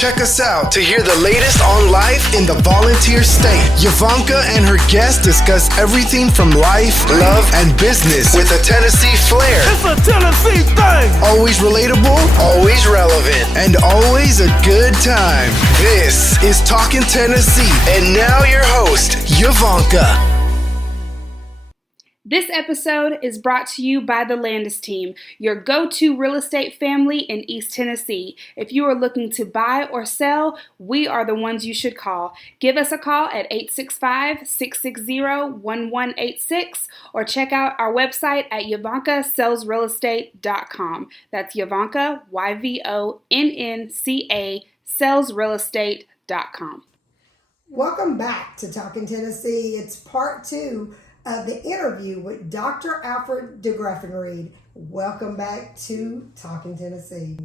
Check us out to hear the latest on life in the volunteer state. Yvonnca and her guests discuss everything from life, love, and business with a Tennessee flair. It's a Tennessee thing. Always relatable, always relevant, and always a good time. This is Talking Tennessee, and now your host, Yvonnca. This episode is brought to you by the Landes team, your go-to real estate family in East Tennessee. If you are looking to buy or sell, we are the ones you should call. Give us a call at 865-660-1186 or check out our website at YvoncaSellsRealEstate.com. That's Yvonnca, YVONNCA, sellsrealestate.com. Welcome back to Talking Tennessee. It's part 2 of the interview with Dr. Alfred Degrafinreid. Welcome back to Talking Tennessee.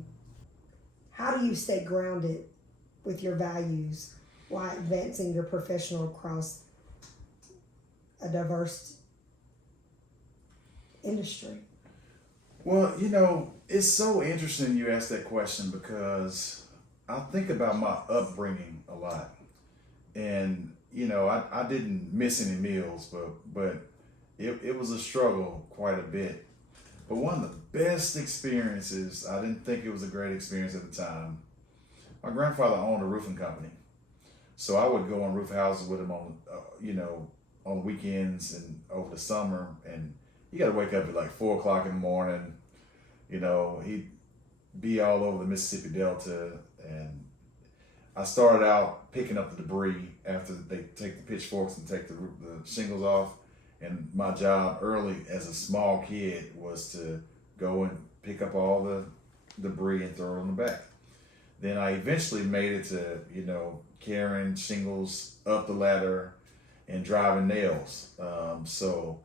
How do you stay grounded with your values while advancing your professional across a diverse industry? Well, it's so interesting you ask that question because I think about my upbringing a lot. And I didn't miss any meals, but it was a struggle quite a bit. But one of the best experiences, I didn't think it was a great experience at the time. My grandfather owned a roofing company. So I would go on roof houses with him on weekends and over the summer. And you got to wake up at like 4 o'clock in the morning. He'd be all over the Mississippi Delta, and I started out picking up the debris after they take the pitchforks and take the shingles off. And my job early as a small kid was to go and pick up all the debris and throw it on the back. Then I eventually made it to, carrying shingles up the ladder and driving nails. So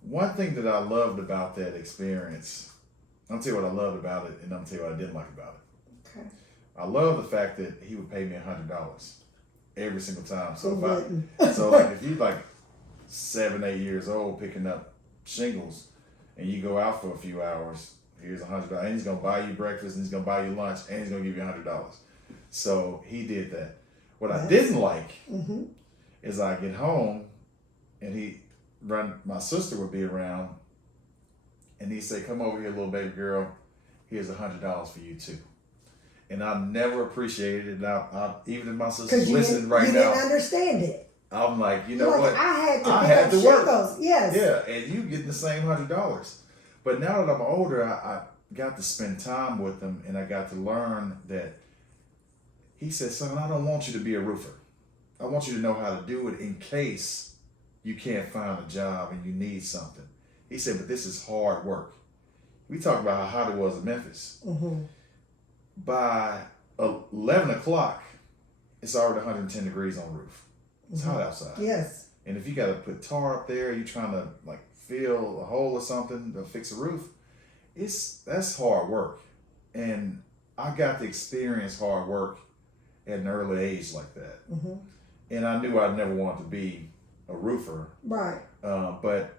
one thing that I loved about that experience, I'll tell you what I loved about it, and I'll tell you what I didn't like about it. Okay. I love the fact that he would pay me $100 every single time. So if you're like 7, 8 years old picking up shingles and you go out for a few hours, here's $100, and he's gonna buy you breakfast, and he's gonna buy you lunch, and he's gonna give you $100. So he did that. What I didn't like is I get home and my sister would be around, and he'd say, "Come over here, little baby girl. Here's $100 for you too." And I never appreciated it. I even if my sister's listening right now, you didn't understand it. I'm like, what? I had to work. Yes. Yeah, and you get the same $100. But now that I'm older, I got to spend time with him, and I got to learn that he said, "Son, I don't want you to be a roofer. I want you to know how to do it in case you can't find a job and you need something." He said, "But this is hard work." We talk about how hot it was in Memphis. Mm-hmm. By 11 o'clock, it's already 110 degrees on the roof. It's hot outside. Yes. And if you got to put tar up there, you're trying to fill a hole or something to fix a roof, that's hard work. And I got to experience hard work at an early age like that. Mm-hmm. And I knew I'd never want to be a roofer. Right. But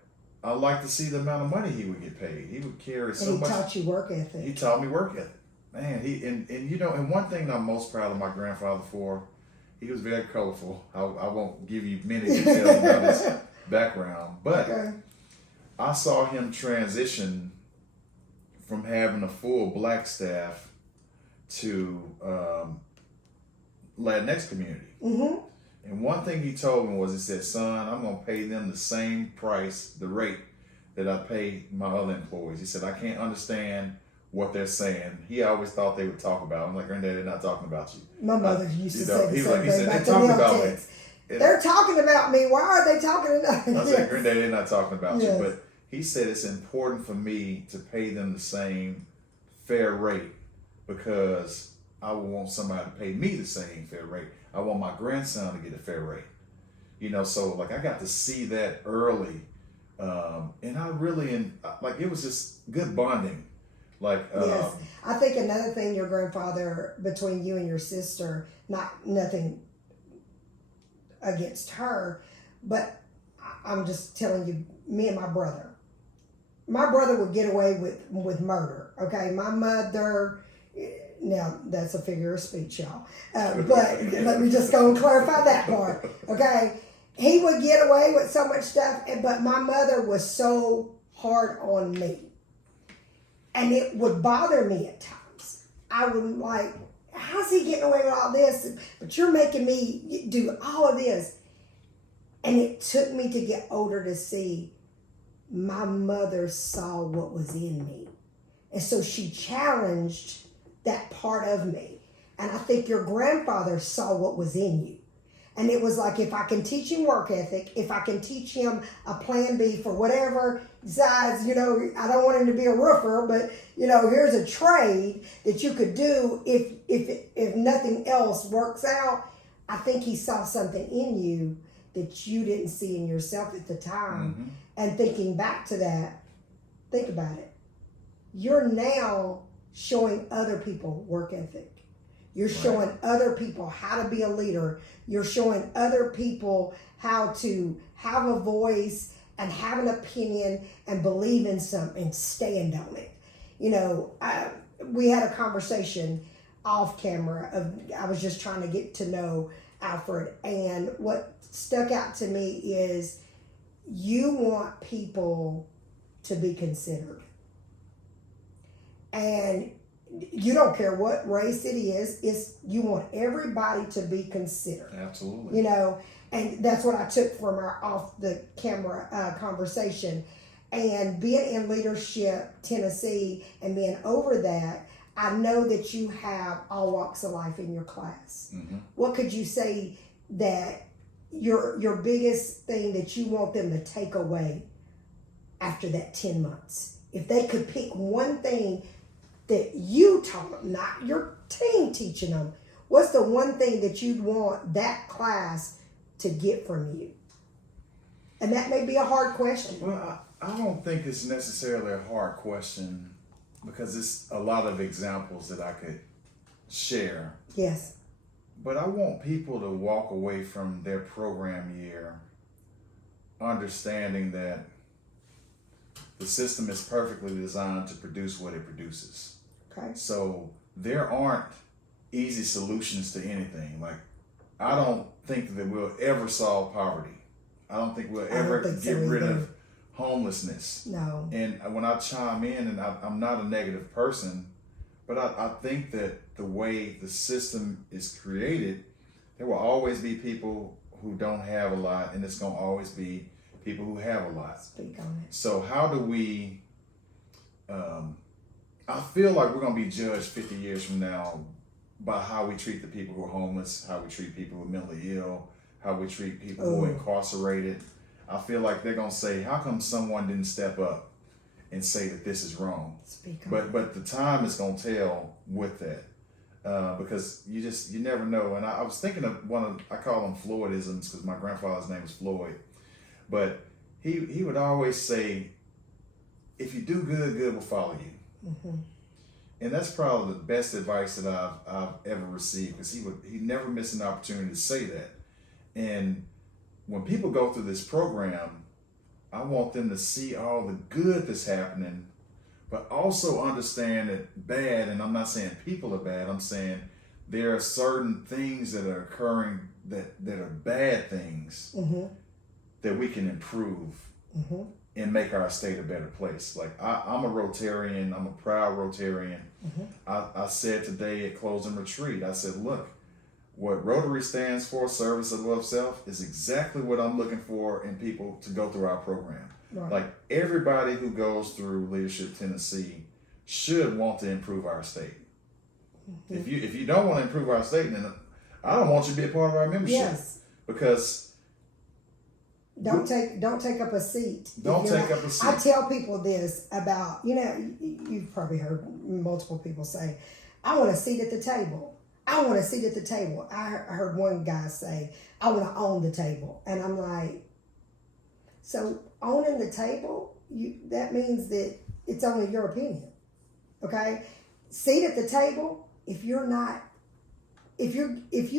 I like to see the amount of money he would get paid. He would carry so much. He taught you work ethic. He taught me work ethic. Man, and one thing I'm most proud of my grandfather for, he was very colorful. I won't give you many details about his background, but I saw him transition from having a full black staff to Latinx community. Mm-hmm. And one thing he told me was, he said, "Son, I'm going to pay them the same price, the rate that I pay my other employees." He said, "I can't understand what they're saying." He always thought they would talk about it. I'm like, "Granddad, they're not talking about you." My mother used to say the same thing. He said, "They're talking about me." They're talking about me. Why are they talking about me? I said, "Granddad, they're not talking about you." But he said it's important for me to pay them the same fair rate because I would want somebody to pay me the same fair rate. I want my grandson to get a fair rate. So I got to see that early. And I really, it was just good bonding. Yes. I think another thing your grandfather, between you and your sister, nothing against her, but I'm just telling you, me and my brother would get away with murder. Okay. My mother, now that's a figure of speech, y'all. But let me just go and clarify that part. Okay, he would get away with so much stuff, but my mother was so hard on me, and it would bother me at times. I would like, how's he getting away with all this? But you're making me do all of this. And it took me to get older to see my mother saw what was in me. And so she challenged that part of me. And I think your grandfather saw what was in you. And it was like, if I can teach him work ethic, if I can teach him a plan B for whatever size, I don't want him to be a roofer, but, here's a trade that you could do if nothing else works out. I think he saw something in you that you didn't see in yourself at the time. Mm-hmm. And thinking back to that, think about it. You're now showing other people work ethic. You're showing other people how to be a leader. You're showing other people how to have a voice and have an opinion and believe in something and stand on it. We had a conversation off camera I was just trying to get to know Alfred, and what stuck out to me is you want people to be considered. And you don't care what race it is, you want everybody to be considered. Absolutely. And that's what I took from our off the camera conversation. And being in Leadership Tennessee and being over that, I know that you have all walks of life in your class. Mm-hmm. What could you say that your biggest thing that you want them to take away after that 10 months? If they could pick one thing that you taught them, not your team teaching them, what's the one thing that you'd want that class to get from you? And that may be a hard question. Well, I don't think it's necessarily a hard question, because it's a lot of examples that I could share. Yes. But I want people to walk away from their program year understanding that the system is perfectly designed to produce what it produces. Okay. So there aren't easy solutions to anything. Like, I don't think that we'll ever solve poverty. I don't think we'll ever get rid of homelessness. No. And when I chime in, and I'm not a negative person, but I think that the way the system is created, there will always be people who don't have a lot, and it's going to always be people who have a lot. Speak on it. So how do we, I feel like we're going to be judged 50 years from now by how we treat the people who are homeless, how we treat people who are mentally ill, how we treat people who are incarcerated. I feel like they're going to say, how come someone didn't step up and say that this is wrong? But the time is going to tell with that, because you never know. And I was thinking of I call them Floydisms, because my grandfather's name was Floyd. But he would always say, if you do good, good will follow you. Mm-hmm. And that's probably the best advice that I've ever received, because he never missed an opportunity to say that. And when people go through this program, I want them to see all the good that's happening, but also understand that bad, and I'm not saying people are bad, I'm saying there are certain things that are occurring that are bad things, mm-hmm. that we can improve, mm-hmm. and make our state a better place. Like, I'm a Rotarian, I'm a proud Rotarian. Mm-hmm. I said today at closing retreat, I said, look, what Rotary stands for, service above self, is exactly what I'm looking for in people to go through our program. Right. Like, everybody who goes through Leadership Tennessee should want to improve our state. Mm-hmm. If you don't want to improve our state, then I don't want you to be a part of our membership. Yes. Because don't take up a seat. Don't take up a seat. I tell people this about, you've probably heard multiple people say, I want a seat at the table. I want a seat at the table. I heard one guy say, I want to own the table. And I'm like, so owning the table, that means that it's only your opinion. Okay? Seat at the table, if you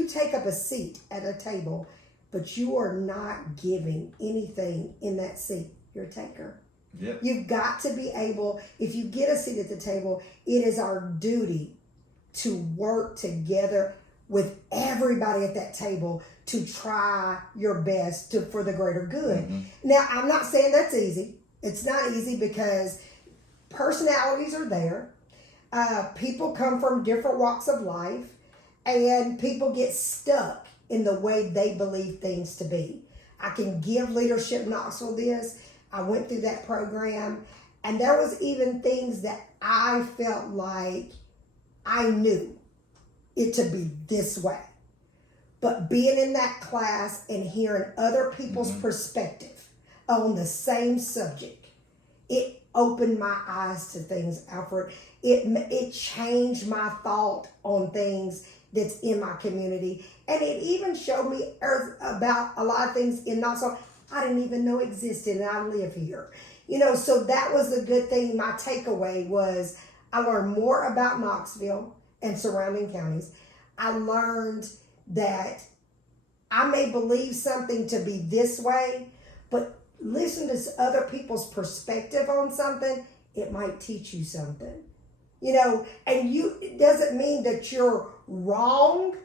take up a seat at a table, but you are not giving anything in that seat, you're a taker. Yep. You've got to be able, if you get a seat at the table, it is our duty to work together with everybody at that table to try your best for the greater good. Mm-hmm. Now, I'm not saying that's easy. It's not easy because personalities are there. People come from different walks of life, and people get stuck in the way they believe things to be. I can give Leadership Knoxville this. I went through that program, and there was even things that I felt like I knew it to be this way. But being in that class and hearing other people's perspective on the same subject, it opened my eyes to things, Alfred. It changed my thought on things that's in my community. And it even showed me about a lot of things in Knoxville I didn't even know existed, and I live here. So that was the good thing. My takeaway was I learned more about Knoxville and surrounding counties. I learned that I may believe something to be this way, but listen to other people's perspective on something, it might teach you something. And it doesn't mean that you're wrong.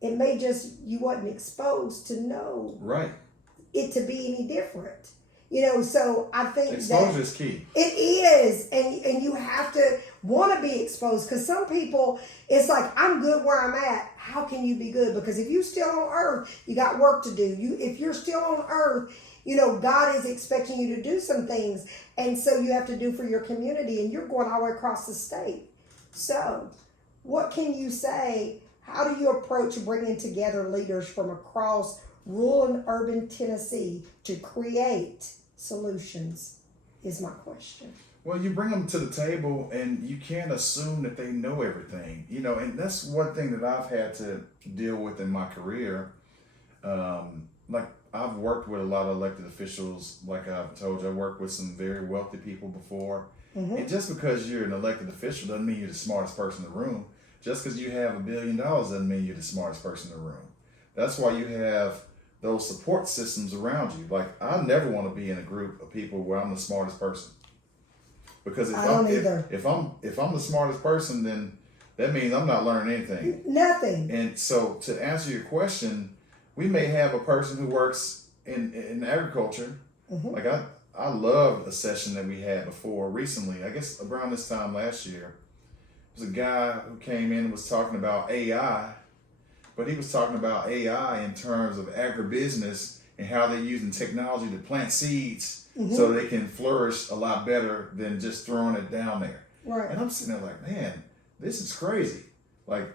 It may just, you wasn't exposed to know it to be any different. So I think exposure is key. It is, and you have to want to be exposed, because some people, it's like, I'm good where I'm at. How can you be good? Because if you're still on earth, you got work to do. If you're still on earth, God is expecting you to do some things, and so you have to do for your community, and you're going all the way across the state. So what can you say? How do you approach bringing together leaders from across rural and urban Tennessee to create solutions is my question. Well, you bring them to the table, and you can't assume that they know everything, and that's one thing that I've had to deal with in my career. Like, I've worked with a lot of elected officials. Like I've told you, I worked with some very wealthy people before. And just because you're an elected official doesn't mean you're the smartest person in the room. Just because you have $1 billion doesn't mean you're the smartest person in the room. That's why you have those support systems around you. Like, I never want to be in a group of people where I'm the smartest person. Because if I'm the smartest person, then that means I'm not learning anything. Nothing. And so, to answer your question, we may have a person who works in agriculture. Like, I loved a session that we had before recently, I guess around this time last year. There was a guy who came in and was talking about AI, but he was talking about AI in terms of agribusiness and how they're using technology to plant seeds so they can flourish a lot better than just throwing it down there. Right. And I'm sitting there like, man, this is crazy. Like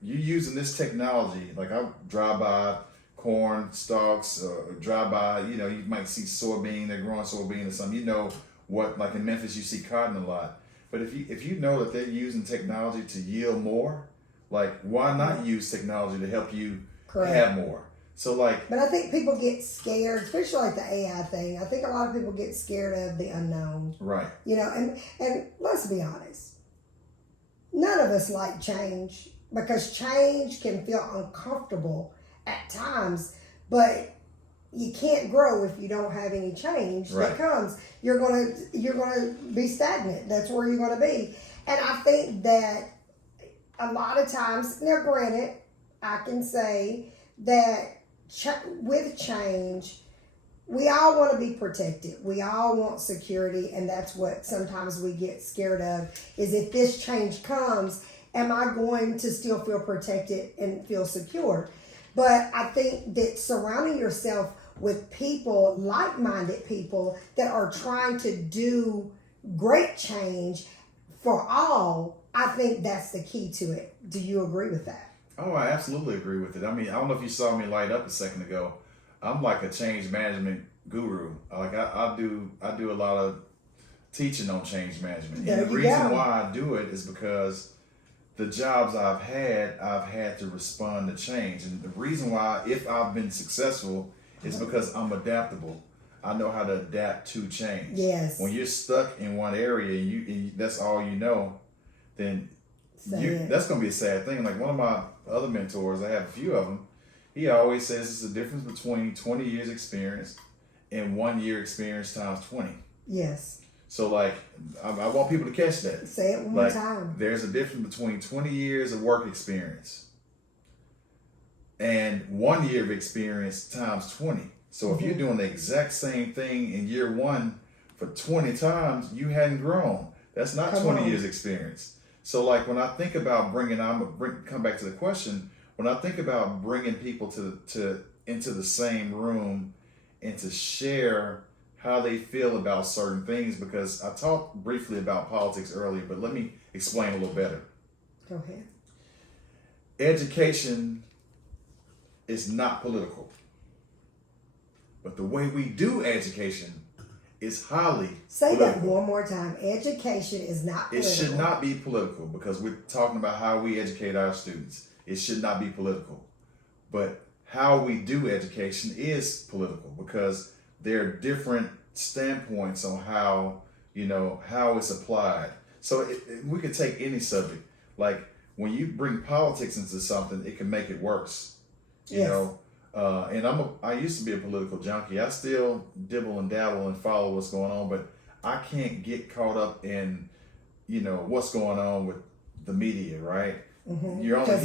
you using this technology. Like, I drive by corn stalks, or drive by, you might see soybean, they're growing soybean or something. What, like in Memphis, you see cotton a lot. But if you know that they're using technology to yield more, like, why not use technology to help you have more? So, like... But I think people get scared, especially like the AI thing. I think a lot of people get scared of the unknown. Right. And let's be honest. None of us like change, because change can feel uncomfortable at times, but you can't grow if you don't have any change that comes. You're gonna be stagnant. That's where you're gonna be. And I think that a lot of times, now granted, I can say that with change, we all want to be protected. We all want security, and that's what sometimes we get scared of, is if this change comes, am I going to still feel protected and feel secure? But I think that surrounding yourself with people, like-minded people that are trying to do great change for all, I think that's the key to it. Do you agree with that? Oh, I absolutely agree with it. I mean, I don't know if you saw me light up a second ago. I'm like a change management guru. Like, I do a lot of teaching on change management. And the reason why I do it is because the jobs I've had to respond to change. And the reason why, if I've been successful, is because I'm adaptable. I know how to adapt to change. Yes. When you're stuck in one area and that's all you know, then that's going to be a sad thing. Like, one of my other mentors, I have a few of them, he always says it's the difference between 20 years experience and 1 year experience times 20. Yes. So like, I want people to catch that. Say it one more time. There's a difference between 20 years of work experience and 1 year of experience times 20. So if you're doing the exact same thing in year one for 20 times, you hadn't grown. That's not 20 years experience. So like when I think about come back to the question, when I think about bringing people into the same room and to share how they feel about certain things, because I talked briefly about politics earlier, but let me explain a little better. Go ahead. Education is not political, but the way we do education is highly Say political. that one more time. Education is not political. It should not be political, because we're talking about how we educate our students. It should not be political. But how we do education is political, because there are different standpoints on how it's applied. So we could take any subject. Like when you bring politics into something, it can make it worse. You know, and I used to be a political junkie. I still dibble and dabble and follow what's going on, but I can't get caught up in, what's going on with the media, right? Mm-hmm. You're only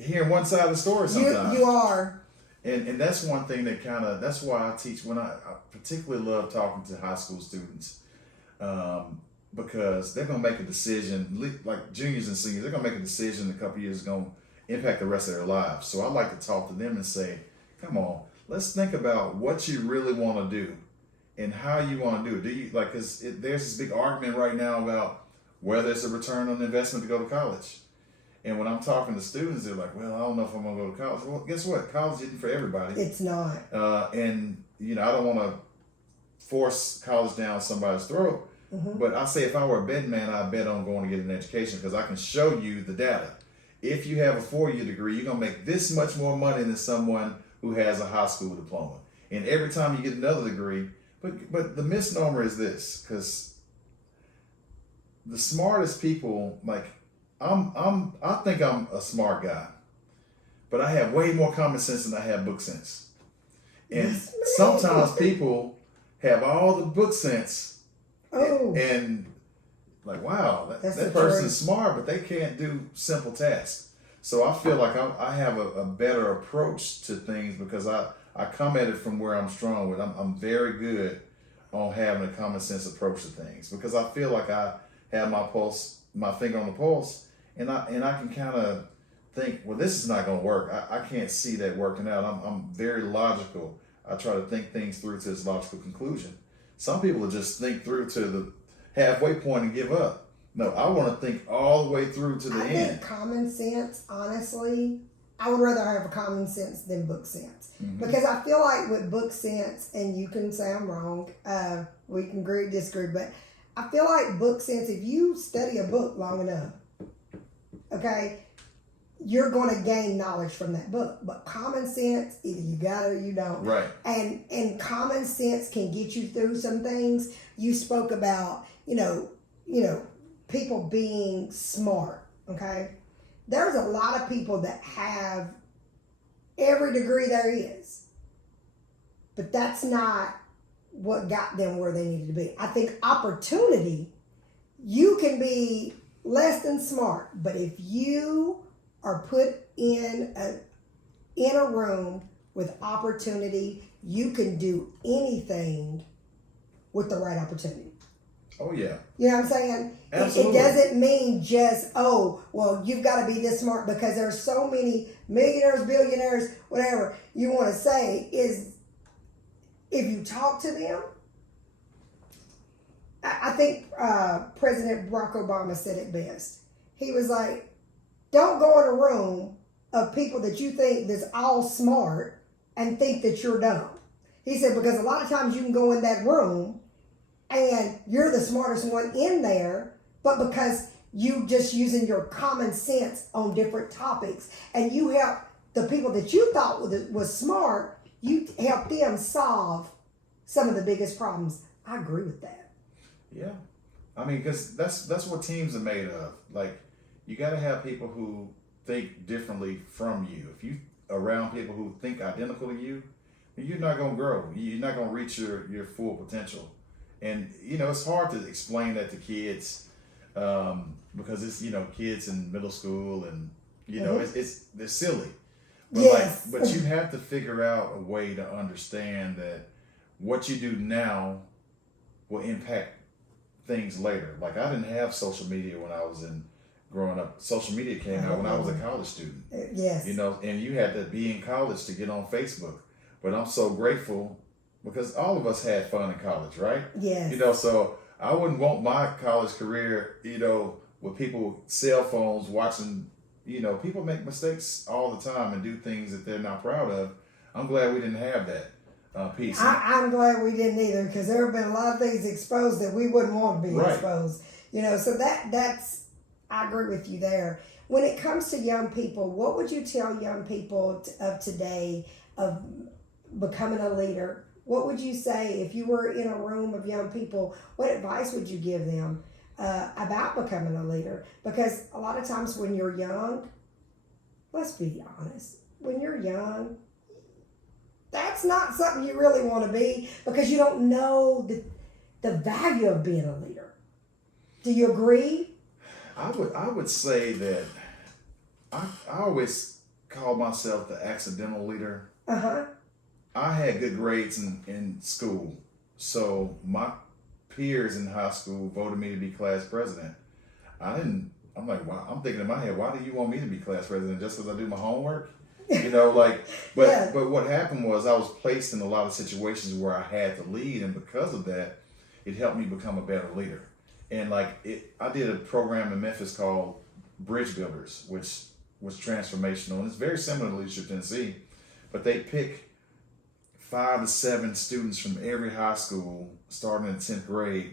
hearing one side of the story sometimes. You are. And that's one thing that's why I teach, I particularly love talking to high school students, because they're going to make a decision, like juniors and seniors, they're going to make a decision in a couple of years, going to impact the rest of their lives. So I like to talk to them and say, come on, let's think about what you really want to do and how you want to do it. Do you because there's this big argument right now about whether it's a return on investment to go to college. And when I'm talking to students, they're like, well, I don't know if I'm going to go to college. Well, guess what? College isn't for everybody. It's not. And, I don't want to force college down somebody's throat. Mm-hmm. But I say if I were a betting man, I'd bet on going to get an education, because I can show you the data. If you have a 4-year degree, you're going to make this much more money than someone who has a high school diploma. And every time you get another degree, but the misnomer is this, because the smartest people, like, I think I'm a smart guy, but I have way more common sense than I have book sense. And sometimes people have all the book sense and like, wow, that person's smart, but they can't do simple tasks. So I feel like I have a better approach to things, because I come at it from where I'm strong with. I'm very good on having a common sense approach to things, because I feel like I have my finger on the pulse. And I can kind of think, well, this is not going to work. I can't see that working out. I'm very logical. I try to think things through to its logical conclusion. Some people will just think through to the halfway point and give up. No, I want to think all the way through to the end. I think common sense, honestly, I would rather have a common sense than book sense. Mm-hmm. Because I feel like with book sense, and you can say I'm wrong, we can agree or disagree, but I feel like book sense, if you study a book long enough, okay, you're going to gain knowledge from that book. But common sense, either you got it or you don't. Right. And common sense can get you through some things. You spoke about, people being smart, okay? There's a lot of people that have every degree there is. But that's not what got them where they needed to be. I think opportunity, you can be less than smart, but if you are put in a room with opportunity, you can do anything with the right opportunity. Oh yeah. You know what I'm saying? Absolutely. It doesn't mean just, you've got to be this smart, because there's so many millionaires, billionaires, whatever you want to say, is if you talk to them. I think President Barack Obama said it best. He was like, don't go in a room of people that you think that's all smart and think that you're dumb. He said, because a lot of times you can go in that room and you're the smartest one in there, but because you just using your common sense on different topics, and you help the people that you thought was smart, you help them solve some of the biggest problems. I agree with that. Yeah, I mean, because that's what teams are made of. Like, you got to have people who think differently from you. If you around people who think identical to you, you're not going to grow. You're not going to reach your full potential. And, it's hard to explain that to kids because it's, kids in middle school and, they're silly. But Yes. but you have to figure out a way to understand that what you do now will impact things later. Like I didn't have social media when I was growing up. Social media came out when I was a college student. Yes. And you had to be in college to get on Facebook. But I'm so grateful because all of us had fun in college, right? Yes. So I wouldn't want my college career, with people with cell phones watching, people make mistakes all the time and do things that they're not proud of. I'm glad we didn't have that piece. I'm glad we didn't either, because there have been a lot of things exposed that we wouldn't want to be exposed. So that's, I agree with you there. When it comes to young people, what would you tell young people of today of becoming a leader? What would you say if you were in a room of young people? What advice would you give them about becoming a leader? Because a lot of times when you're young, let's be honest, when you're young, that's not something you really want to be, because you don't know the value of being a leader. Do you agree? I would say that I always call myself the accidental leader. Uh-huh. I had good grades in school, so my peers in high school voted me to be class president. I'm like, wow, I'm thinking in my head, why do you want me to be class president? Just because I do my homework? But what happened was I was placed in a lot of situations where I had to lead, and because of that, it helped me become a better leader. And I did a program in Memphis called Bridge Builders, which was transformational, and it's very similar to Leadership Tennessee, but they pick 5 to 7 students from every high school starting in 10th grade.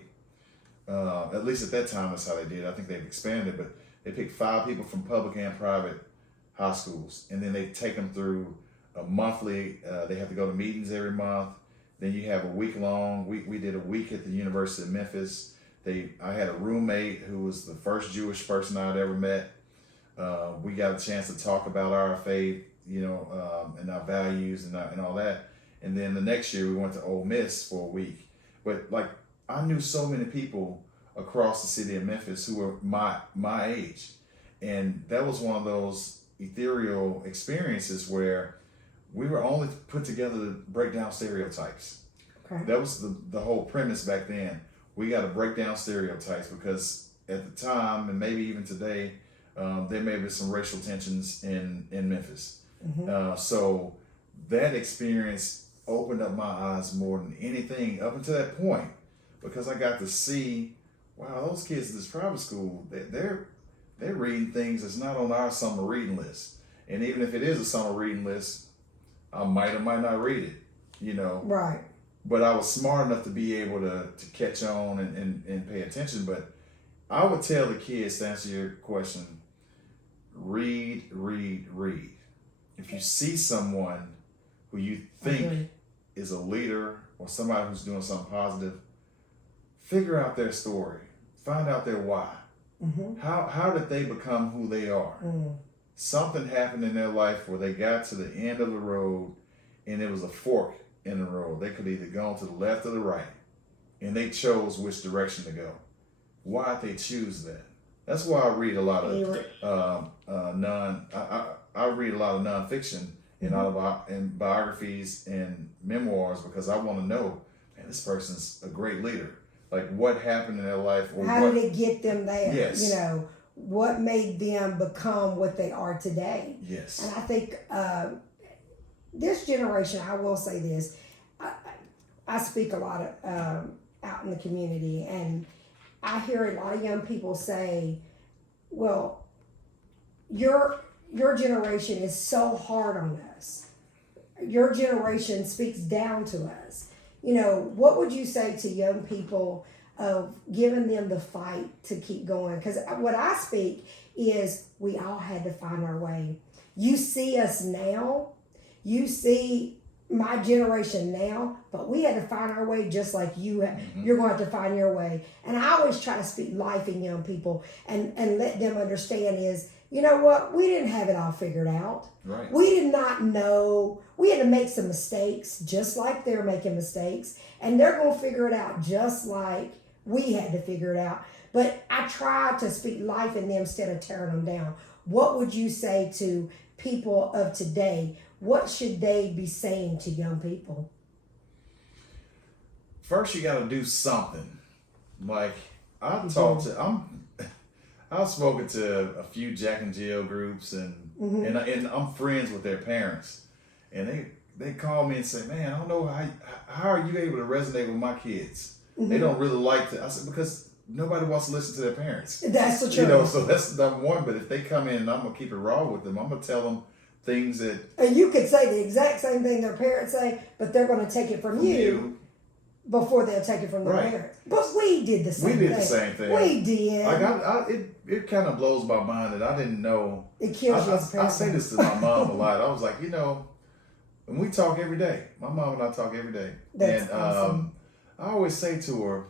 At least at that time, that's how they did. I think they've expanded, but they pick 5 people from public and private high schools, and then they take them through a monthly, they have to go to meetings every month. Then you have a week long. We did a week at the University of Memphis. I had a roommate who was the first Jewish person I'd ever met. We got a chance to talk about our faith, and our values and all that. And then the next year we went to Ole Miss for a week. But I knew so many people across the city of Memphis who were my age. And that was one of those ethereal experiences where we were only put together to break down stereotypes. Okay. That was the whole premise back then. We got to break down stereotypes because at the time, and maybe even today, there may be some racial tensions in Memphis. Mm-hmm. So that experience opened up my eyes more than anything up until that point, because I got to see, wow, those kids in this private school, they're reading things that's not on our summer reading list. And even if it is a summer reading list, I might or might not read it, Right. But I was smart enough to be able to catch on and pay attention. But I would tell the kids, to answer your question, read. If you see someone who you think is a leader or somebody who's doing something positive, figure out their story. Find out their why. Mm-hmm. How did they become who they are? Mm. Something happened in their life where they got to the end of the road and it was a fork in the road. They could either go to the left or the right, and they chose which direction to go. Why'd they choose that? That's why I read a lot of I read a lot of nonfiction and biographies and memoirs, because I want to know, man, this person's a great leader. Like, what happened in their life? Or how did it get them there? Yes. What made them become what they are today? Yes. And I think this generation, I will say this, I speak a lot out in the community, and I hear a lot of young people say, well, your generation is so hard on us. Your generation speaks down to us. What would you say to young people of giving them the fight to keep going? Because what I speak is we all had to find our way. You see us now, you see my generation now, but we had to find our way just like you have. Mm-hmm. You're going to have to find your way. And I always try to speak life in young people and let them understand is you know what? We didn't have it all figured out. Right. We did not know. We had to make some mistakes, just like they're making mistakes, and they're going to figure it out just like we had to figure it out. But I try to speak life in them instead of tearing them down. What would you say to people of today? What should they be saying to young people? First, you got to do something. Like I've spoken to a few Jack and Jill groups, and I'm friends with their parents, and they call me and say, "Man, I don't know how are you able to resonate with my kids? They don't really like to." I said, because nobody wants to listen to their parents. That's the truth. You know, so that's number one. But if they come in and I'm gonna keep it raw with them, I'm gonna tell them things that. And you could say the exact same thing their parents say, but they're going to take it from you before they'll take it from their parents. But we did the same thing. We did the same thing. We did. Like it kind of blows my mind that I didn't know. It kills you as a I parent. say this to my mom a lot. I was like, you know, and we talk every day. My mom and I talk every day. That's awesome. I always say to her,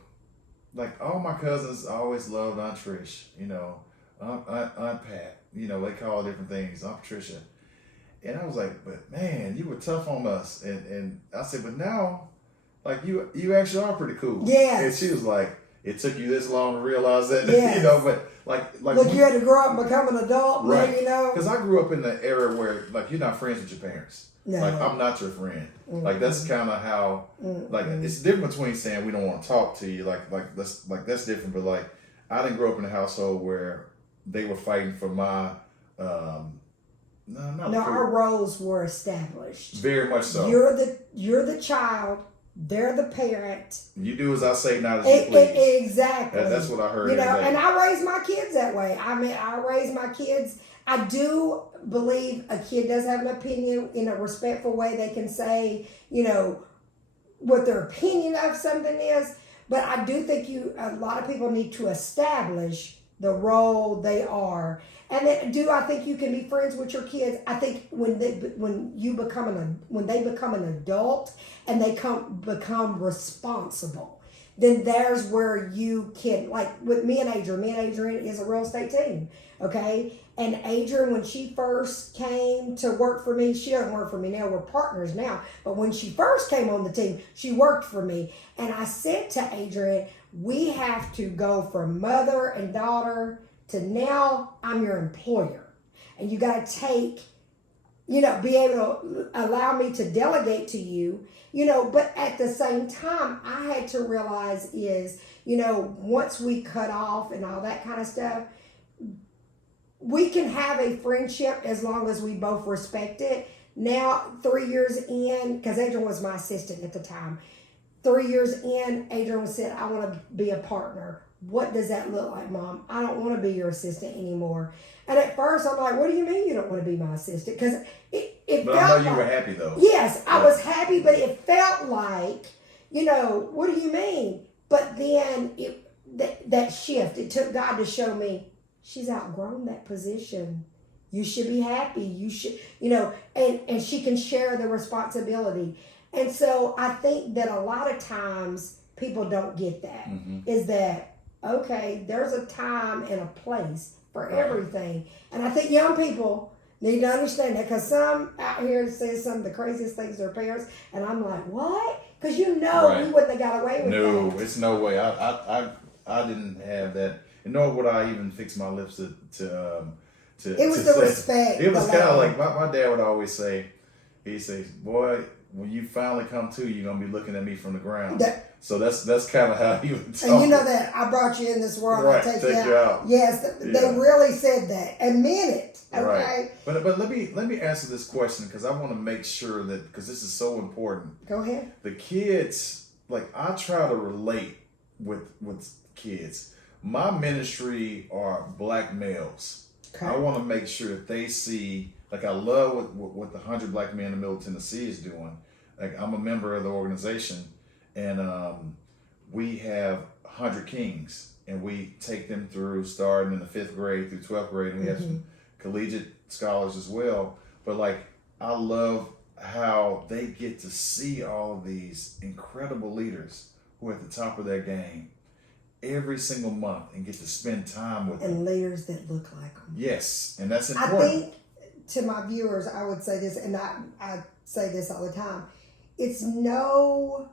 like all my cousins always loved Aunt Trish, you know, Aunt Pat, you know, they call her different things, Aunt Patricia. And I was like, but man, you were tough on us. And I said, but now, like you actually are pretty cool. Yes. And she was like, it took you this long to realize that, Yes. you know, but like Look, you had to grow up and become an adult, right? now you know. Because I grew up in the era where like you're not friends with your parents. No. Like I'm not your friend. Like that's kind of how. Like it's different between saying we don't want to talk to you. Like that's different. But like I didn't grow up in a household where they were fighting for my. Our roles were established. Very much so. You're the child. They're the parent. You do as I say, not as you please. Exactly. That's what I heard. You know, and I raised my kids that way. I mean, I raised my kids. I do believe a kid does have an opinion in a respectful way. They can say, you know, what their opinion of something is. But I do think a lot of people need to establish the role they are. And I think you can be friends with your kids. I think when they become an adult and they become responsible, then there's where you can, like with me and Adrienne is a real estate team, okay? And Adrienne, when she first came to work for me, she doesn't work for me now, we're partners now, but when she first came on the team, she worked for me. And I said to Adrienne, we have to go from mother and daughter to now I'm your employer. And you got to be able to allow me to delegate to you, you know, but at the same time, I had to realize is, you know, once we cut off and all that kind of stuff, we can have a friendship as long as we both respect it. Now, 3 years in, because Adrienne was my assistant at the time, 3 years in, Adrienne said, I want to be a partner. What does that look like, Mom? I don't want to be your assistant anymore. And at first, I'm like, what do you mean you don't want to be my assistant? Because it but felt I know you were happy, though. Yes, I was happy, but it felt like, you know, what do you mean? But then that shift, it took God to show me, she's outgrown that position. You should be happy. You should, you know, and she can share the responsibility. And so I think that a lot of times people don't get that, is that, okay, there's a time and a place for everything. And I think young people need to understand that, because some out here say some of the craziest things to their parents, and I'm like, what? Because we wouldn't have got away with that. No, it's no way. I didn't have that, and nor would I even fix my lips to it was the say. Respect. It was kind of like my dad would always say. He'd say, "Boy, when you finally come to, you're gonna be looking at me from the ground." So that's kind of how he would talk. And you know that I brought you in this world, right? Take you out. Yes, they really said that and meant it. Okay. Right. But let me answer this question, because I want to make sure that, because this is so important. Go ahead. The kids, like I try to relate with kids. My ministry are black males. Okay. I want to make sure that they see, like I love what the 100 Black Men in Middle Tennessee is doing. Like I'm a member of the organization, and we have 100 Kings, and we take them through starting in the 5th grade through 12th grade, and we have some collegiate scholars as well. But like I love how they get to see all of these incredible leaders who are at the top of their game, every single month and get to spend time with them. And leaders that look like them. Yes, and that's important. I think to my viewers, I would say this, and I say this all the time. It's no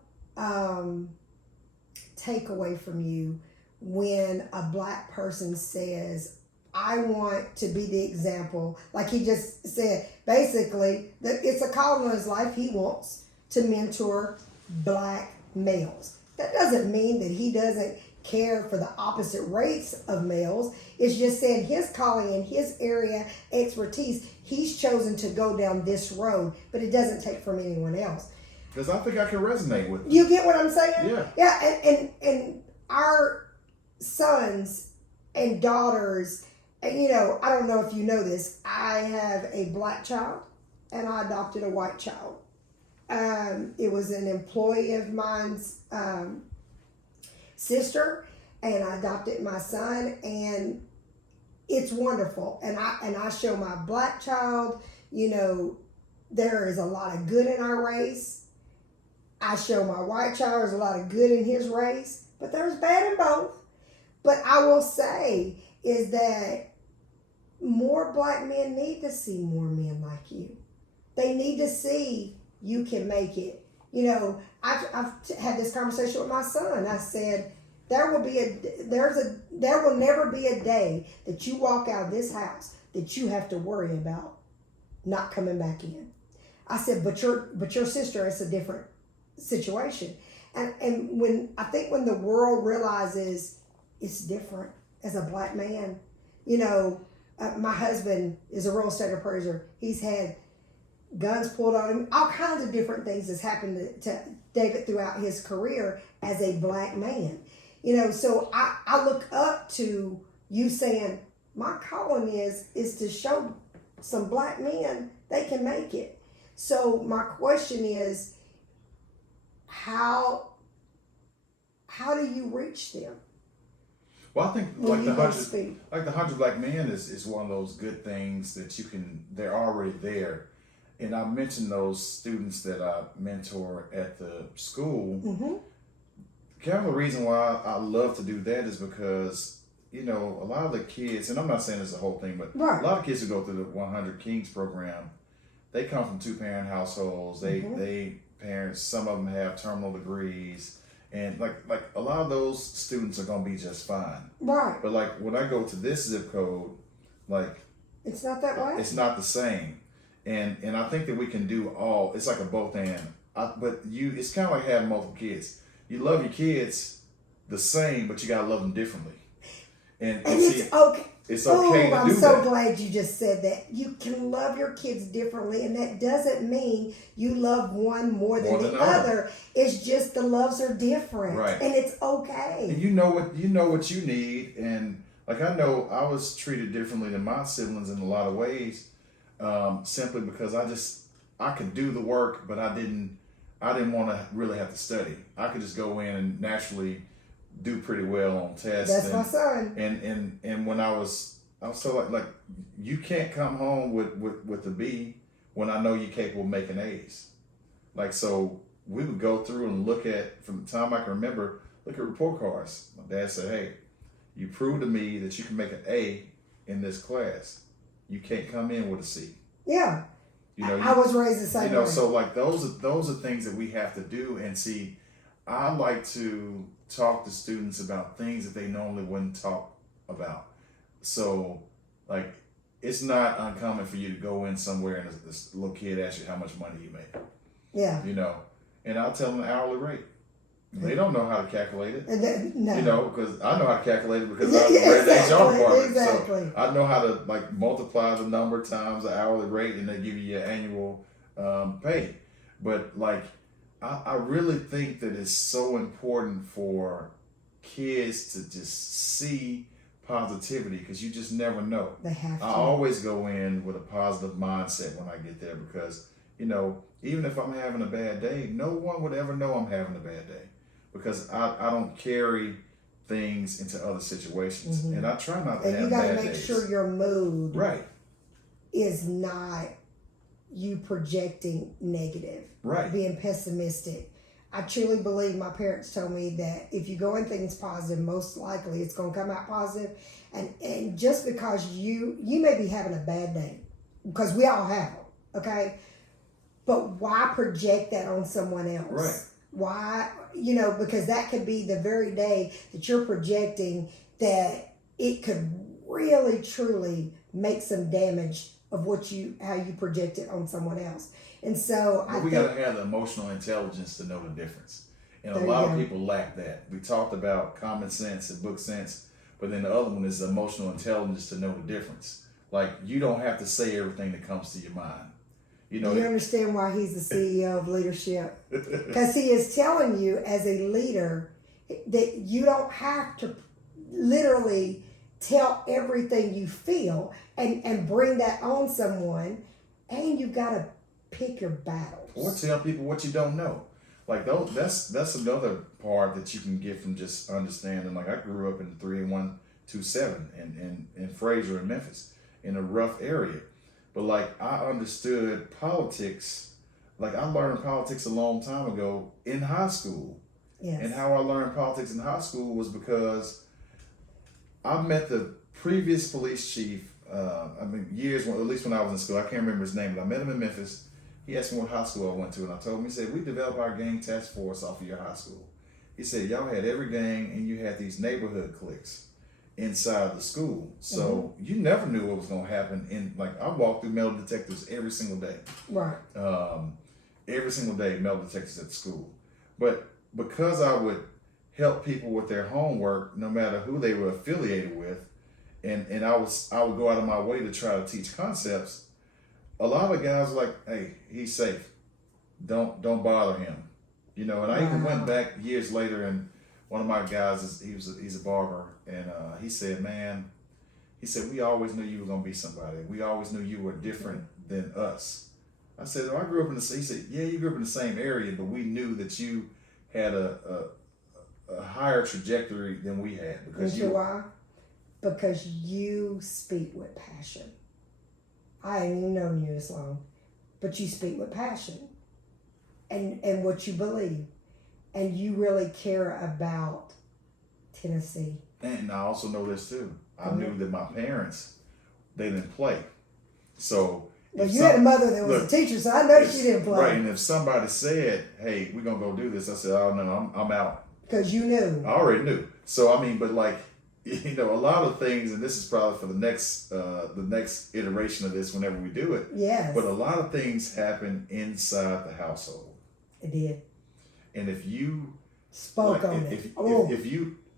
takeaway from you when a Black person says, I want to be the example. Like he just said, basically, that it's a calling on his life. He wants to mentor Black males. That doesn't mean that he doesn't care for the opposite race of males. It's just saying his calling in his area expertise, he's chosen to go down this road, but it doesn't take from anyone else. Because I think I can resonate with them. You get what I'm saying? Yeah. Yeah, and our sons and daughters, and I don't know if you know this, I have a Black child and I adopted a white child. It was an employee of mine's sister, and I adopted my son, and it's wonderful. And I show my Black child, there is a lot of good in our race. I show my white child there's a lot of good in his race, but there's bad in both. But I will say is that more Black men need to see more men like you. They need to see you can make it. I've had this conversation with my son. I said, there will never be a day that you walk out of this house that you have to worry about not coming back in. I said, but your sister, it's a different situation. And when the world realizes it's different as a Black man, my husband is a real estate appraiser. He's had guns pulled on him, all kinds of different things has happened to David throughout his career as a Black man. So I look up to you saying, my calling is to show some Black men they can make it. So my question is, how do you reach them? Well, I think When the you go speak. 100 Black Men is one of those good things that they're already there. And I mentioned those students that I mentor at the school. Mm-hmm. Kind of the reason why I love to do that is because, a lot of the kids, and I'm not saying it's the whole thing, but Right. a lot of kids who go through the 100 Kings program, they come from 2-parent households. They parents, some of them have terminal degrees. And like a lot of those students are going to be just fine. Right. But like when I go to this zip code, like It's not that way? it's not the same. And I think that we can do all. It's like a both and. It's kind of like having multiple kids. You love your kids the same, but you gotta love them differently. And it's okay. It's okay to do I'm so that. glad you just said that. You can love your kids differently, and that doesn't mean you love one more than the other. It's just the loves are different, right? And it's okay. And you know what you need, and like I know I was treated differently than my siblings in a lot of ways. Simply because I could do the work, but I didn't want to really have to study. I could just go in and naturally do pretty well on tests. That's my son. And when I was so like you can't come home with a B when I know you're capable of making A's. Like, so we would go through and look at, from the time I can remember, look at report cards. My dad said, hey, you proved to me that you can make an A in this class. You can't come in with a C. Yeah. I was raised the same way. So like those are things that we have to do. And see, I like to talk to students about things that they normally wouldn't talk about. So like, it's not uncommon for you to go in somewhere and this little kid asks you how much money you make. Yeah. And I'll tell them the hourly rate. They don't know how to calculate it. No. Because I know how to calculate it because I read the HR department. Exactly. So I know how to like multiply the number times the hourly rate, and they give you your annual pay. But like, I really think that it's so important for kids to just see positivity, because you just never know. They have to. I always go in with a positive mindset when I get there, because even if I'm having a bad day, no one would ever know I'm having a bad day, because I don't carry things into other situations. Mm-hmm. And I try not to have bad days. And you got to make sure your mood right is not you projecting negative, right, being pessimistic. I truly believe my parents told me that if you go in things positive, most likely it's going to come out positive. And just because you may be having a bad day, because we all have them, okay? But why project that on someone else? Right. Why, because that could be the very day that you're projecting that it could really, truly make some damage of how you project it on someone else. And so we got to have the emotional intelligence to know the difference. And a lot of people lack that. We talked about common sense and book sense, but then the other one is the emotional intelligence to know the difference. Like, you don't have to say everything that comes to your mind. Do you understand why he's the CEO of leadership? Because he is telling you as a leader that you don't have to literally tell everything you feel and bring that on someone, and you've got to pick your battles. Or tell people what you don't know. Like, that's another part that you can get from just understanding. Like, I grew up in 38127 in Fraser in Memphis, in a rough area. But like, I understood politics. Like, I learned politics a long time ago in high school. Yes. And how I learned politics in high school was because I met the previous police chief, years, at least when I was in school. I can't remember his name, but I met him in Memphis. He asked me what high school I went to, and I told him, he said, we developed our gang task force off of your high school. He said, y'all had every gang, and you had these neighborhood cliques inside the school. So you never knew what was going to happen. I walked through metal detectors every single day. Right. Every single day, metal detectors at the school. But because I would help people with their homework, no matter who they were affiliated with, and I would go out of my way to try to teach concepts, a lot of guys were like, hey, he's safe. Don't bother him. And I even went back years later, and one of my guys, he's a barber, and he said, man, we always knew you were going to be somebody. We always knew you were different than us. I said, I grew up he said, yeah, you grew up in the same area, but we knew that you had a higher trajectory than we had. Why? Because you speak with passion. I ain't even known you this long, but you speak with passion and what you believe, and you really care about Tennessee. And I also know this too. I knew that my parents, they didn't play. So well, you had a mother that was a teacher, so I know she didn't play. Right, and if somebody said, hey, we're going to go do this, I said, oh, no, I'm out. Because you knew. I already knew. So, but like, a lot of things, and this is probably for the next iteration of this whenever we do it. Yes. But a lot of things happen inside the household. It did. And if you spoke on it.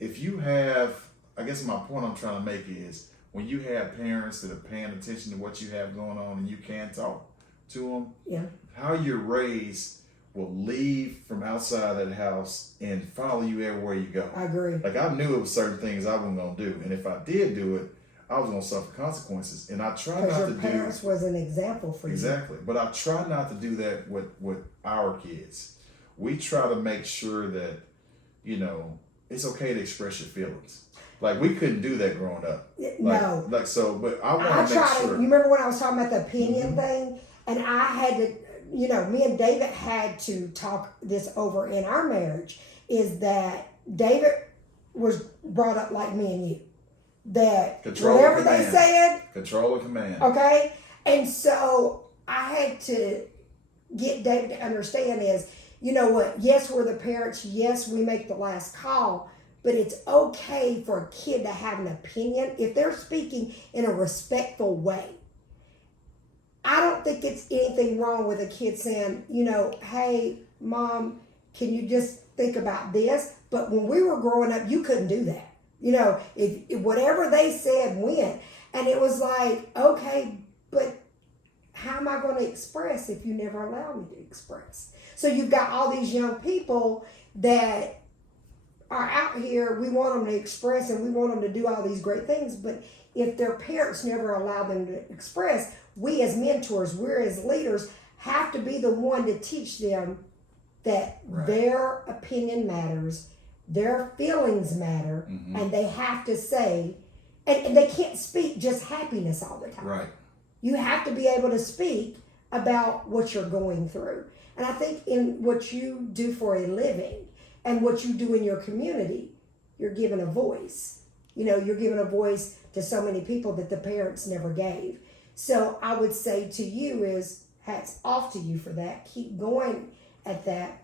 If you have, I guess my point I'm trying to make is, when you have parents that are paying attention to what you have going on and you can talk to them, how you're raised will leave from outside that house and follow you everywhere you go. I agree. Like, I knew it was certain things I wasn't going to do. And if I did do it, I was going to suffer consequences. And I try not to do... Because your parents was an example for you. Exactly. But I try not to do that with our kids. We try to make sure that, it's okay to express your feelings. Like, we couldn't do that growing up. No. But I want to make sure... You remember when I was talking about the opinion thing? And I had to... me and David had to talk this over in our marriage, is that David was brought up like me and you. That whatever they said... Control and command. Okay? And so I had to get David to understand is, you know what, yes, we're the parents, yes, we make the last call, but it's okay for a kid to have an opinion if they're speaking in a respectful way. I don't think it's anything wrong with a kid saying, hey, Mom, can you just think about this? But when we were growing up, you couldn't do that. If whatever they said went. And it was like, okay, but how am I going to express if you never allow me to express? So you've got all these young people that are out here, we want them to express and we want them to do all these great things, but if their parents never allow them to express, we as mentors, we're as leaders, have to be the one to teach them that their opinion matters, their feelings matter, and they have to say, and they can't speak just happiness all the time. Right. You have to be able to speak about what you're going through. And I think in what you do for a living and what you do in your community, you're given a voice. You know, you're giving a voice to so many people that the parents never gave. So I would say to you is hats off to you for that. Keep going at that.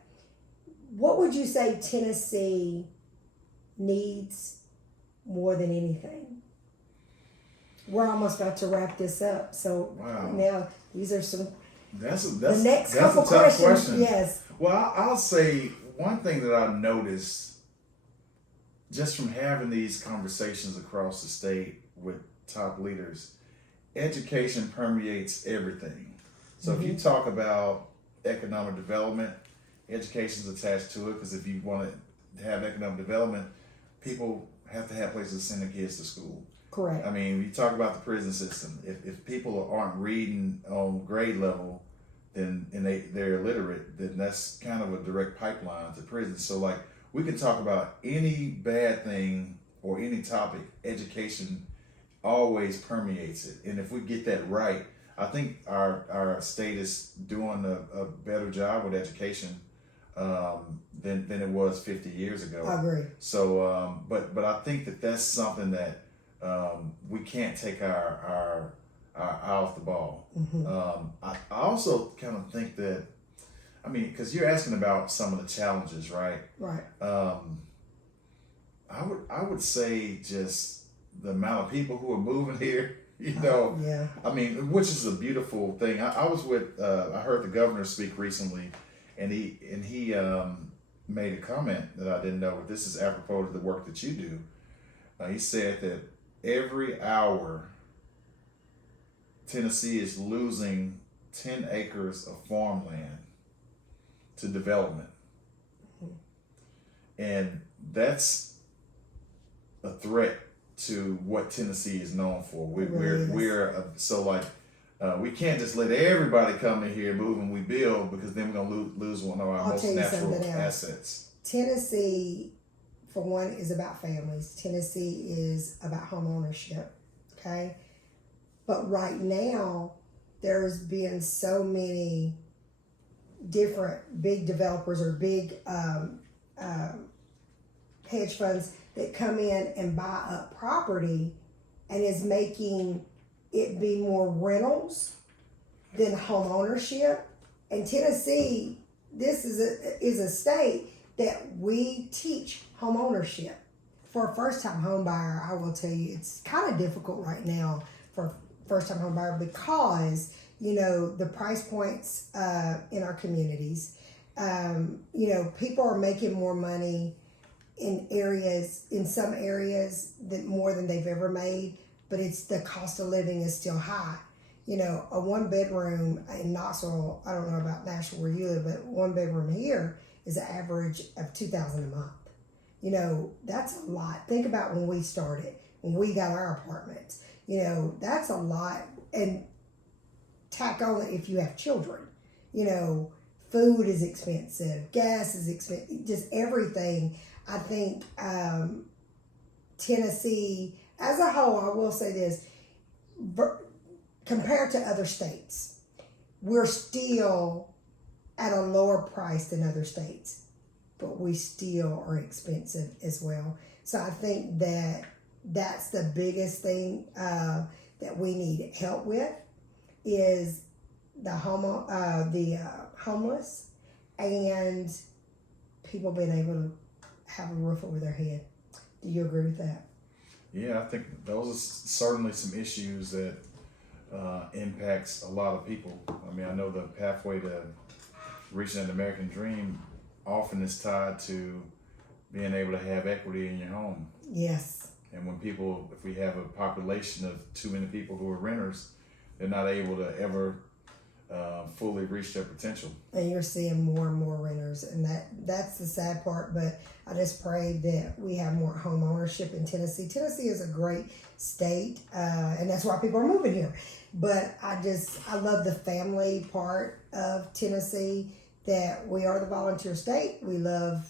What would you say Tennessee needs more than anything? We're almost about to wrap this up. So now these are some the next couple a tough questions. question. Yes. Well, I'll say one thing that I've noticed just from having these conversations across the state with top leaders, education permeates everything. So if you talk about economic development, education's attached to it, because if you want to have economic development, people have to have places to send their kids to school. Correct. I mean, you talk about the prison system. If people aren't reading on grade level, then they're illiterate, then that's kind of a direct pipeline to prison. So like, we can talk about any bad thing or any topic, education always permeates it. And if we get that right, I think our state is doing a better job with education than it was 50 years ago. I agree. So, but I think that's something that we can't take our eye off the ball. I also kind of think that, I mean, because you're asking about some of the challenges, right? Right. I would say just the amount of people who are moving here, you know. Yeah. I mean, which is a beautiful thing. I was with I heard the governor speak recently, and he made a comment that I didn't know, but this is apropos to the work that you do. He said that every hour Tennessee is losing 10 acres of farmland to development. And that's a threat to what Tennessee is known for. We can't just let everybody come in here, move and we build, because then we're going to lose one of our most natural assets. Tennessee, for one, is about families. Tennessee is about home ownership, okay? But right now, there's been so many different big developers or big hedge funds that come in and buy up property and is making it be more rentals than home ownership. And Tennessee, this is a state that we teach home ownership. For a first-time home buyer, I will tell you, it's kind of difficult right now for a first-time home buyer because, you know, the price points in our communities. You know, people are making more money in some areas more than they've ever made, but it's the cost of living is still high. You know, a one bedroom in Knoxville, I don't know about Nashville where you live, but one bedroom here is an average of $2,000 a month. You know, that's a lot. Think about when we started, when we got our apartments. You know, that's a lot. And tack on it if you have children. You know, food is expensive, gas is expensive, just everything. I think Tennessee, as a whole, I will say this, compared to other states, we're still at a lower price than other states, but we still are expensive as well. So I think that's the biggest thing that we need help with is the homeless and people being able to have a roof over their head. Do you agree with that? Yeah, I think those are certainly some issues that impacts a lot of people. I mean, I know the pathway to reaching an American dream often is tied to being able to have equity in your home. Yes. And if we have a population of too many people who are renters, they're not able to ever fully reach their potential. And you're seeing more and more renters, and that's the sad part. But I just pray that we have more home ownership in Tennessee. Tennessee is a great state, and that's why people are moving here. But I love the family part of Tennessee, that we are the volunteer state. We love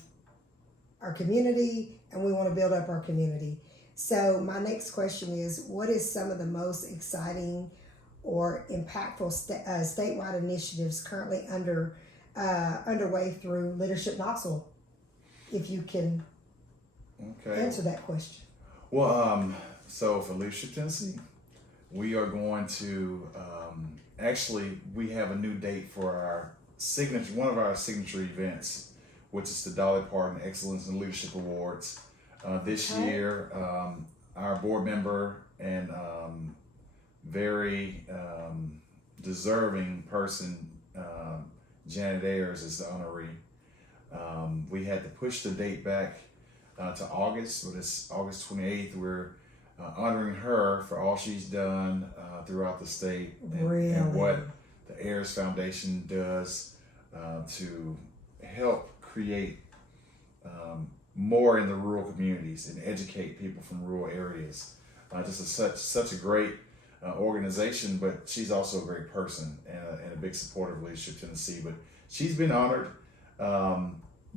our community, and we want to build up our community. So my next question is, what is some of the most exciting or impactful statewide initiatives currently underway through Leadership Knoxville? If you can answer that question. Well, so for Leadership Tennessee, we are going to actually we have a new date for our signature, one of our signature events, which is the Dolly Parton Excellence in Leadership Awards. This year, our board member and very deserving person, Janet Ayers, is the honoree. We had to push the date back to August, but it's August 28th. We're honoring her for all she's done throughout the state and what the Ayers Foundation does to help create more in the rural communities and educate people from rural areas. Such a great organization, but she's also a great person and a big supporter of Leadership Tennessee. But she's been honored.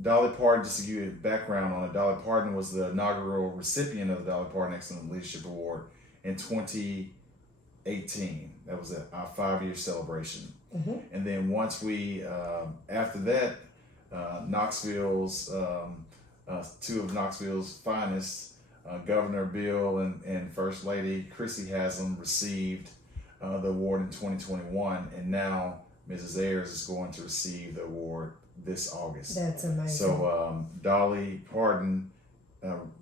Dolly Parton, just to give you a background on it, Dolly Parton was the inaugural recipient of the Dolly Parton Excellent Leadership Award in 2018. That was our 5-year celebration. And then once we, after that, Knoxville's, two of Knoxville's finest, Governor Bill and First Lady Chrissy Haslam, received the award in 2021, and now Mrs. Ayers is going to receive the award this August. That's amazing. So Dolly Parton,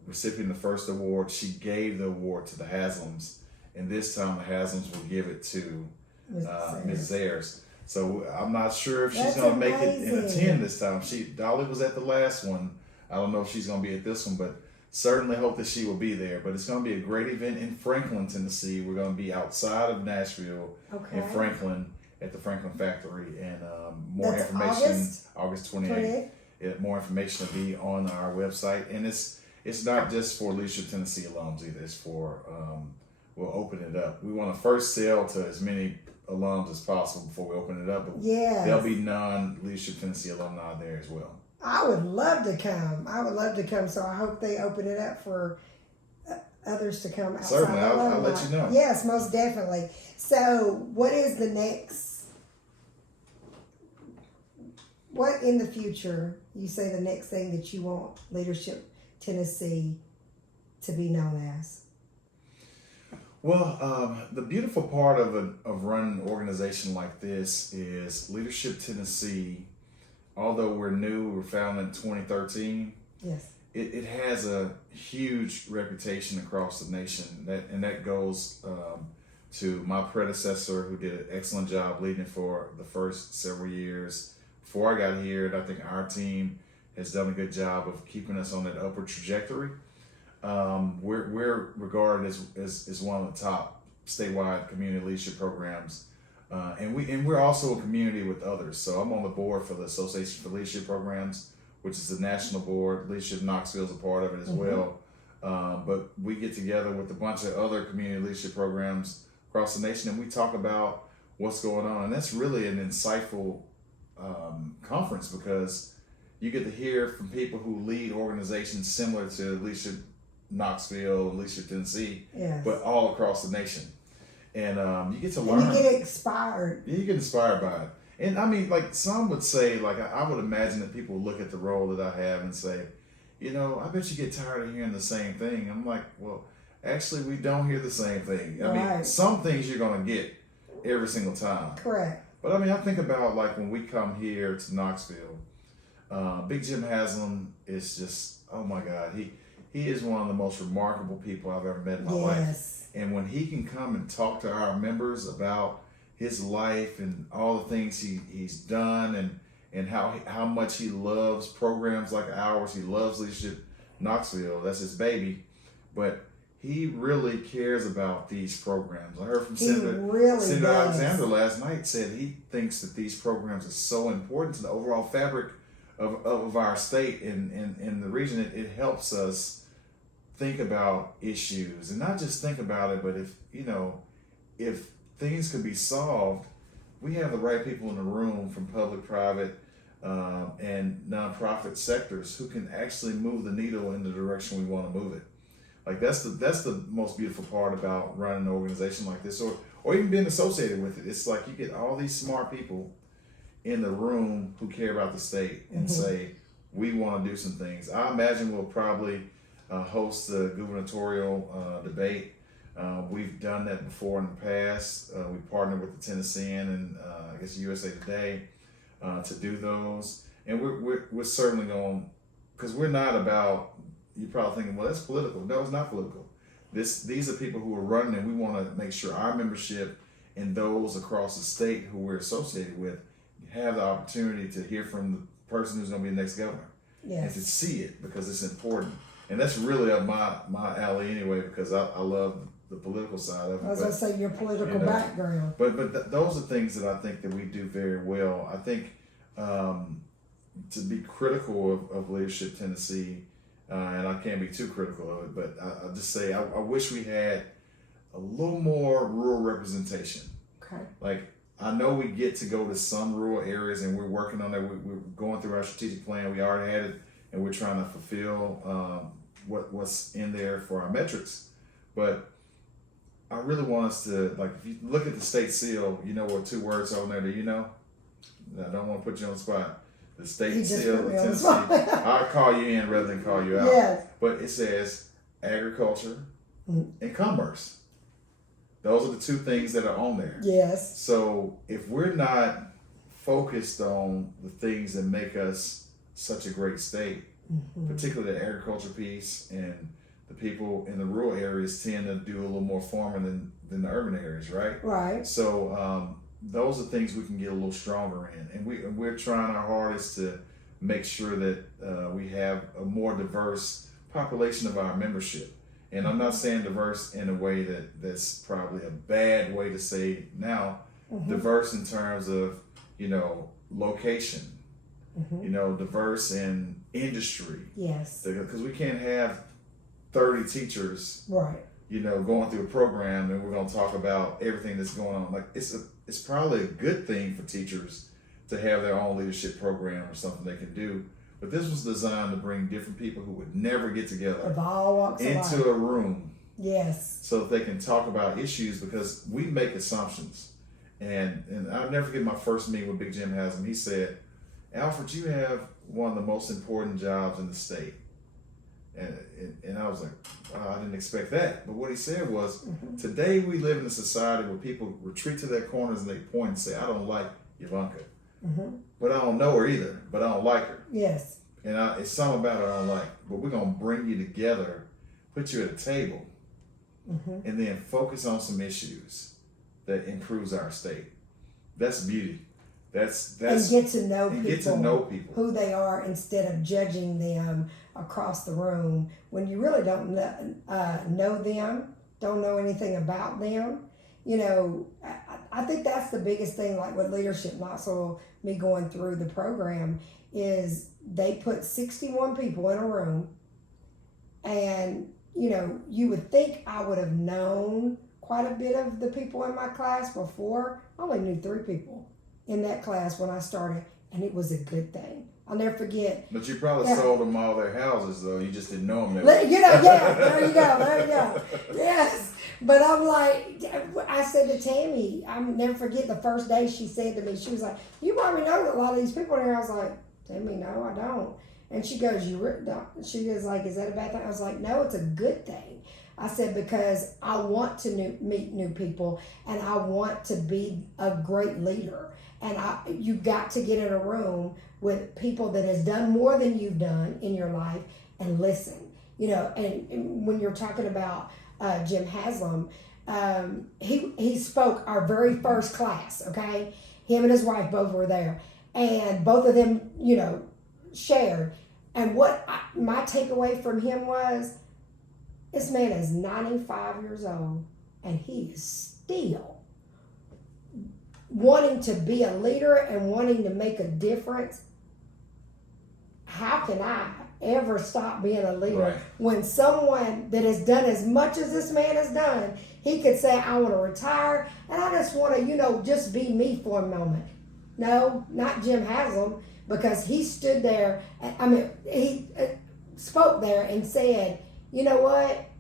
recipient of the first award, she gave the award to the Haslams, and this time the Haslams will give it to Mrs. Ayers. So I'm not sure if she's going to make it and attend this time. Dolly was at the last one. I don't know if she's going to be at this one, but certainly hope that she will be there. But it's going to be a great event in Franklin, Tennessee. We're going to be outside of Nashville in Franklin at the Franklin Factory, and more That's information August 28th. More information will be on our website, and it's not just for Leadership Tennessee alums either. It's for we'll open it up. We want to first sell to as many alums as possible before we open it up. But there'll be non-Leadership Tennessee alumni there as well. I would love to come. So I hope they open it up for others to come outside. Certainly, I'll let you know. Yes, most definitely. So what is the next, what in the future, you say the next thing that you want Leadership Tennessee to be known as? Well, the beautiful part of running an organization like this is Leadership Tennessee, although we're new, we were founded in 2013. Yes. It has a huge reputation across the nation, that goes to my predecessor, who did an excellent job leading it for the first several years before I got here, and I think our team has done a good job of keeping us on that upward trajectory. We're regarded as one of the top statewide community leadership programs, and we're also a community with others. So I'm on the board for the Association for Leadership Programs, which is the national board. Leadership Knoxville is a part of it as well. But we get together with a bunch of other community leadership programs across the nation, and we talk about what's going on. And that's really an insightful conference, because you get to hear from people who lead organizations similar to Leadership Knoxville and Leadership Tennessee, but all across the nation. And you get to learn. And you get inspired. Yeah, you get inspired by it. And I mean, like some would say, like I would imagine that people look at the role that I have and say, I bet you get tired of hearing the same thing. I'm like, well, actually, we don't hear the same thing. I mean, some things you're going to get every single time. Correct. But I mean, I think about like when we come here to Knoxville, Big Jim Haslam is just, oh my God, he is one of the most remarkable people I've ever met in my life. And when he can come and talk to our members about his life and all the things he's done and how much he loves programs like ours, he loves Leadership Knoxville, that's his baby, but he really cares about these programs. I heard from Senator Alexander last night said he thinks that these programs are so important to the overall fabric of our state and the region. It helps us think about issues, and not just think about it, but if things could be solved, we have the right people in the room from public, private, and nonprofit sectors who can actually move the needle in the direction we want to move it. Like that's the most beautiful part about running an organization like this, or or even being associated with it. It's like you get all these smart people in the room who care about the state and say, we want to do some things. I imagine we'll probably host a gubernatorial debate. We've done that before in the past. We partnered with the Tennessean and I guess USA Today to do those. And we're certainly going, because we're not about, you're probably thinking, well, that's political. No, it's not political. These are people who are running, and we want to make sure our membership and those across the state who we're associated with have the opportunity to hear from the person who's going to be the next governor. Yes. And to see it, because it's important. And that's really up my alley anyway, because I love the political side of it. I was going to say your political background. But those are things that I think that we do very well. I think to be critical of Leadership Tennessee, and I can't be too critical of it, but I'll just say I wish we had a little more rural representation. Okay. Like, I know we get to go to some rural areas, and we're working on that. We're going through our strategic plan. We already had it, and we're trying to fulfill what's in there for our metrics. But I really want us to, like, if you look at the state seal, you know what 2 words are on there? Do you know? I don't want to put you on the spot. The state seal of Tennessee. I'll call you in rather than call you out. Yes. But it says agriculture and commerce. Those are the 2 things that are on there. Yes. So if we're not focused on the things that make us such a great state, particularly the agriculture piece, and the people in the rural areas tend to do a little more farming than the urban areas, right? Right. So those are things we can get a little stronger in, and we're trying our hardest to make sure that we have a more diverse population of our membership. And I'm not saying diverse in a way that's probably a bad way to say now. Diverse in terms of, location, diverse in industry. Yes. Because we can't have 30 teachers, right, going through a program and we're going to talk about everything that's going on. Like, it's probably a good thing for teachers to have their own leadership program or something they can do. But this was designed to bring different people who would never get together of all walks of life into a room. Yes. So that they can talk about issues, because we make assumptions. And I'll never forget my first meeting with Big Jim Haslam. He said, Alfred, you have one of the most important jobs in the state. And I was like, wow, I didn't expect that. But what he said was, today we live in a society where people retreat to their corners and they point and say, I don't like Yvonnca. But I don't know her either, but I don't like her. Yes. And it's something about her I don't like. But we're going to bring you together, put you at a table, and then focus on some issues that improves our state. That's beauty. That's and get to know people. Get to know people. Who they are, instead of judging them across the room when you really don't know them, don't know anything about them. I think that's the biggest thing, like with leadership, and also me going through the program, is they put 61 people in a room, and you would think I would have known quite a bit of the people in my class before. I only knew 3 people in that class when I started, and it was a good thing. I'll never forget. But you probably sold them all their houses, though. You just didn't know them. Yeah, there you go. Yes. But I'm like, I said to Tammy, I'll never forget the first day she said to me, she was like, you probably know a lot of these people in here. I was like, Tammy, no, I don't. And she goes, she was like, is that a bad thing? I was like, no, it's a good thing. I said, because I want to meet new people, and I want to be a great leader. And you got to get in a room with people that has done more than you've done in your life and listen. And when you're talking about Jim Haslam, he spoke our very first class, okay? Him and his wife both were there. And both of them, shared. And what my takeaway from him was, this man is 95 years old, and he is still wanting to be a leader and wanting to make a difference. How can I ever stop being a leader when someone that has done as much as this man has done, he could say, I want to retire and I just want to, just be me for a moment. No, not Jim Haslam, because he stood there, he spoke there and said, you know what?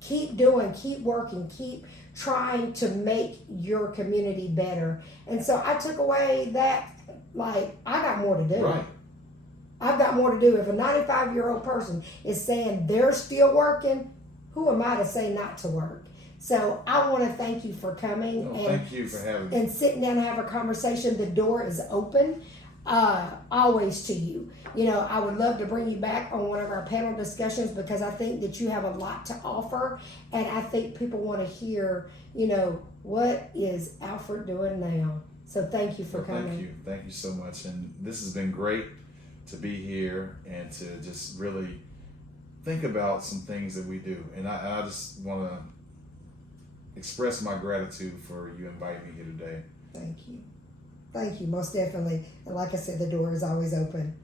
Keep doing, keep working, keep trying to make your community better. And so I took away that, like, I got more to do. Right. I've got more to do. If a 95-year-old person is saying they're still working, who am I to say not to work? So I want to thank you for coming. No, thank you for having me. And sitting down and have a conversation. The door is open, always to you. You know, I would love to bring you back on one of our panel discussions because I think that you have a lot to offer, and I think people want to hear, you know, what is Alfred doing now? So thank you for coming. Thank you so much. And this has been great to be here and to just really think about some things that we do. And I just want to express my gratitude for you inviting me here today. Thank you. Thank you, most definitely. And like I said, the door is always open.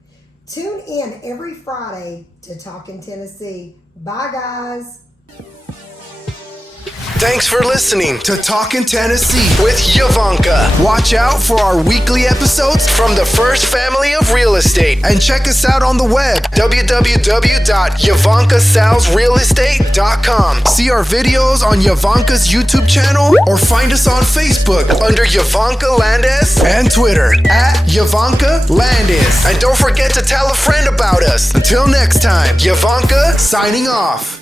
Tune in every Friday to Talkin' Tennessee. Bye, guys. Thanks for listening to Talkin' Tennessee with Yvonnca. Watch out for our weekly episodes from the first family of real estate. And check us out on the web, www.yvoncasalesrealestate.com. See our videos on Yvonca's YouTube channel or find us on Facebook under Yvonnca Landes and Twitter @Yvonnca Landes. And don't forget to tell a friend about us. Until next time, Yvonnca signing off.